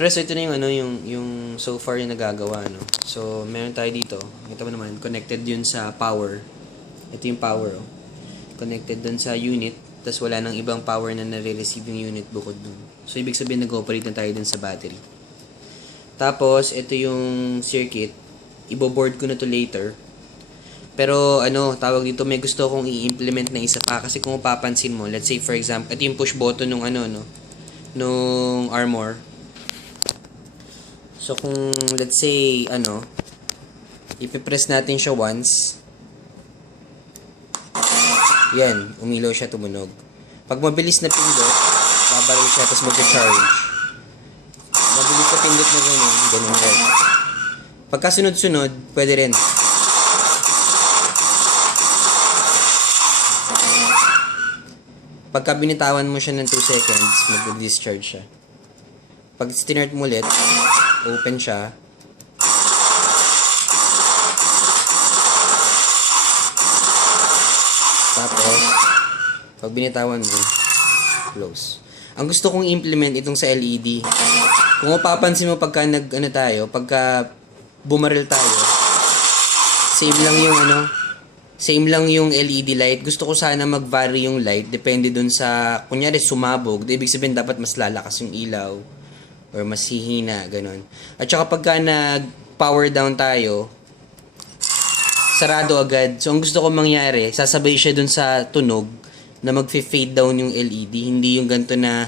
Pero so ito na yung ano, yung so far yung nagagawa, no. So, meron tayo dito. Kita mo naman, connected yun sa power. Ito yung power, oh. Connected dun sa unit, tas wala nang ibang power na nare-receive yung unit bukod dun. So, ibig sabihin nag-operate na tayo dun sa battery. Tapos, ito yung circuit. Ibo-board ko na to later. Pero, ano, tawag dito, may gusto akong i-implement na isa pa. Kasi kung mapapansin mo, let's say for example, ito yung push button nung ano, no, nung armor. So, kung let's say, ano, ipipress natin siya once. Yan, umilaw siya, tumunog. Pag mabilis na pindot, babaril siya, tapos mag-charge. Mabilis na pindot na gano'n, gano'n rin. Pagka sunod-sunod, pwede rin. Pagka binitawan mo siya ng 2 seconds, mag-discharge siya. Pag stinart mo ulit, open siya. Tapos, pag binitawan mo, close. Ang gusto kong implement itong sa LED. Kung mapapansin mo pagka pagka bumaril tayo, same lang yung LED light. Gusto ko sana mag-vary yung light. Depende dun sa, kunyari sumabog. Ibig sabihin dapat mas lalakas yung ilaw. Or mas hihina, ganun. At saka pagka nag-power down tayo, sarado agad. So, ang gusto ko mangyari, sasabay siya dun sa tunog na mag-fade down yung LED. Hindi yung ganito na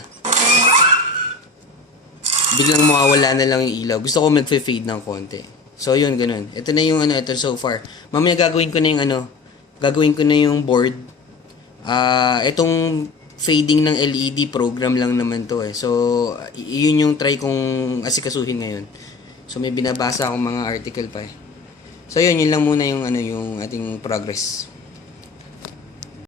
biglang mawawala na lang yung ilaw. Gusto ko mag-fade ng konti. So, yun, ganun. Ito na yung ito so far. Mamaya gagawin ko na yung board. Itong fading ng LED program lang naman to eh. So, yun yung try kong asikasuhin ngayon. So, may binabasa akong mga article pa eh. So, yun lang muna yung yung ating progress.